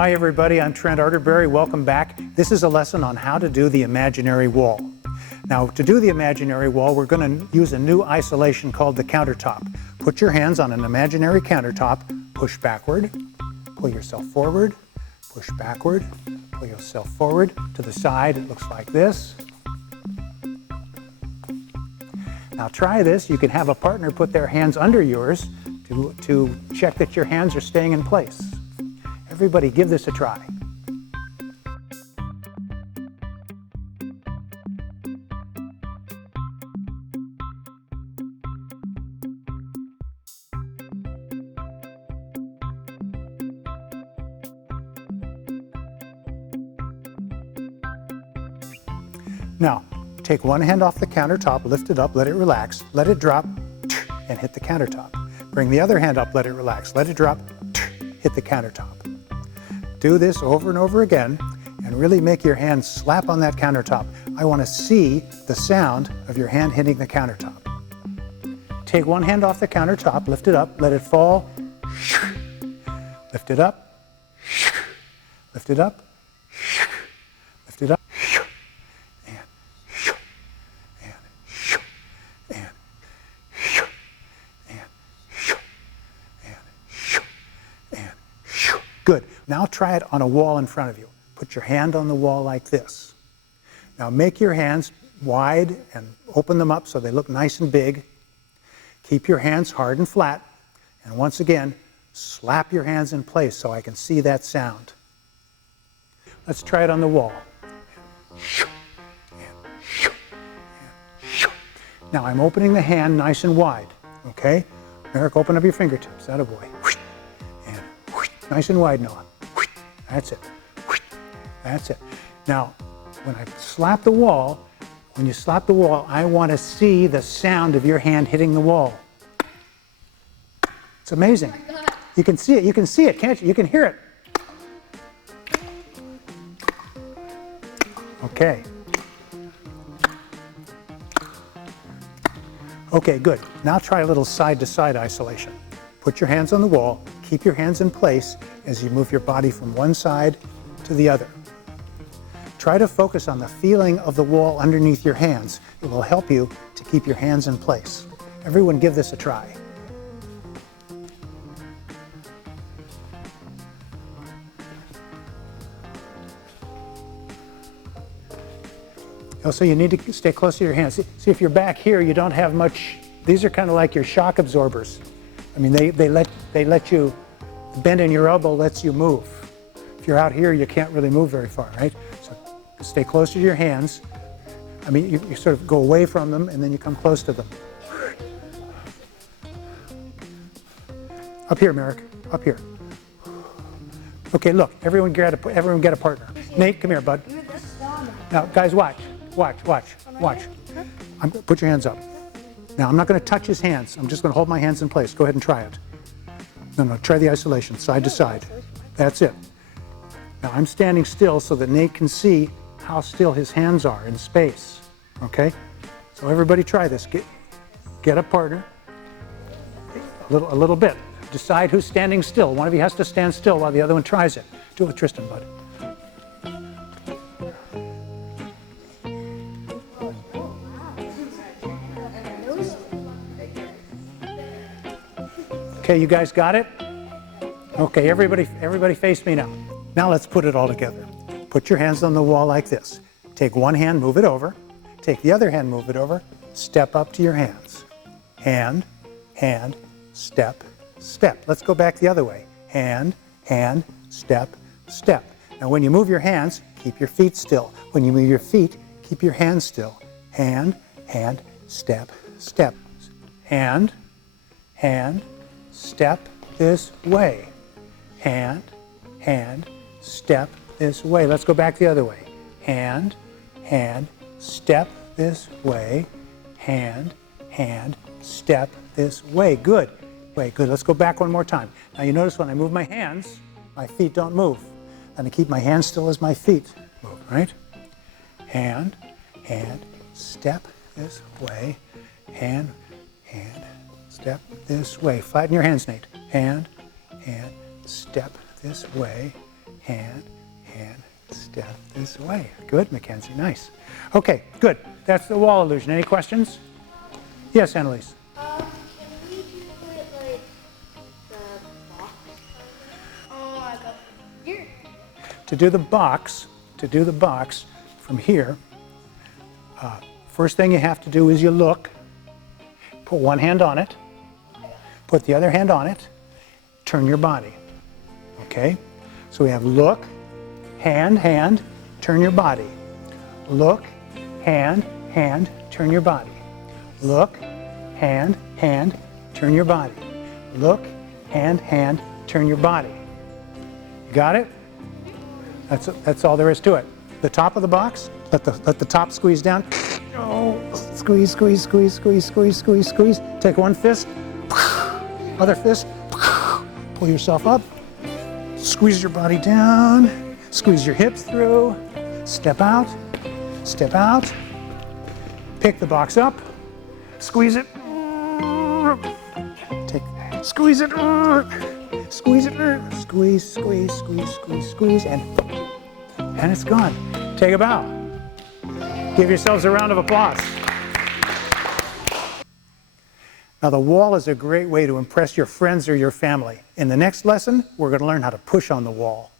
Hi everybody, I'm Trent Arterberry. Welcome back. This is a lesson on how to do the imaginary wall. Now, to do the imaginary wall, we're going to use a new isolation called the countertop. Put your hands on an imaginary countertop, push backward, pull yourself forward, push backward, pull yourself forward. To the side, it looks like this. Now try this. You can have a partner put their hands under yours to check that your hands are staying in place. Everybody give this a try. Now, take one hand off the countertop, lift it up, let it relax, let it drop, and hit the countertop. Bring the other hand up, let it relax, let it drop, hit the countertop. Do this over and over again, and really make your hand slap on that countertop. I want to see the sound of your hand hitting the countertop. Take one hand off the countertop, lift it up, let it fall, lift it up, lift it up, lift it up, Good. Now try it on a wall in front of you. Put your hand on the wall like this. Now make your hands wide and open them up so they look nice and big. Keep your hands hard and flat. And once again, slap your hands in place so I can see that sound. Let's try it on the wall. Now I'm opening the hand nice and wide. Okay? Merrick, open up your fingertips. Atta boy. Nice and wide, Noah. That's it. That's it. Now, when I slap the wall, when you slap the wall, I want to see the sound of your hand hitting the wall. It's amazing. You can see it. You can see it, can't you? You can hear it. Okay. Okay, good. Now try a little side-to-side isolation. Put your hands on the wall. Keep your hands in place as you move your body from one side to the other. Try to focus on the feeling of the wall underneath your hands. It will help you to keep your hands in place. Everyone give this a try. Also, you need to stay close to your hands. See, if you're back here, you don't have much. These are kind of like your shock absorbers. I mean, they let you, bend in your elbow lets you move. If you're out here, you can't really move very far, right? So stay close to your hands. I mean, you sort of go away from them and then you come close to them. Up here, Merrick, up here. Okay, look, everyone get a partner. Nate, come here, bud. Now, guys, watch. Put your hands up. Now, I'm not going to touch his hands. I'm just going to hold my hands in place. Go ahead and try it. No, try the isolation, side to side. That's it. Now, I'm standing still so that Nate can see how still his hands are in space. Okay? So everybody try this. Get a partner. A little bit. Decide who's standing still. One of you has to stand still while the other one tries it. Do it with Tristan, bud. Okay, you guys got it? Okay, everybody face me now. Now let's put it all together. Put your hands on the wall like this. Take one hand, move it over. Take the other hand, move it over. Step up to your hands. Hand, hand, step, step. Let's go back the other way. Hand, hand, step, step. Now when you move your hands, keep your feet still. When you move your feet, keep your hands still. Hand, hand, step, step. Hand, hand, step this way. Hand, hand, step this way. Let's go back the other way. Hand, hand, step this way. Hand, hand, step this way. Good. Wait, good. Let's go back one more time. Now you notice when I move my hands, my feet don't move. And I keep my hands still as my feet move, right? Hand, hand, step this way. Hand, hand, step this way. Flatten your hands, Nate. Hand, hand, step this way. hand, hand, step this way. Good, Mackenzie, nice. Okay, good. That's the wall illusion. Any questions? Yes, Annalise. Can we just put like the box? Oh, I got here. To do the box from here, first thing you have to do is you look, put one hand on it, put the other hand on it, turn your body. Okay? So we have look, hand, hand, turn your body. Look, hand, hand, turn your body. Look, hand, hand, turn your body. Look, hand, hand, turn your body. Got it? That's all there is to it. The top of the box, let the top squeeze down. Oh, squeeze, squeeze, squeeze, squeeze, squeeze, squeeze, squeeze. Take one fist, other fist, pull yourself up, squeeze your body down, squeeze your hips through, step out, pick the box up, squeeze it, squeeze it, squeeze it, squeeze, squeeze, squeeze, squeeze, squeeze, and it's gone. Take a bow. Give yourselves a round of applause. Now the wall is a great way to impress your friends or your family. In the next lesson, we're going to learn how to push on the wall.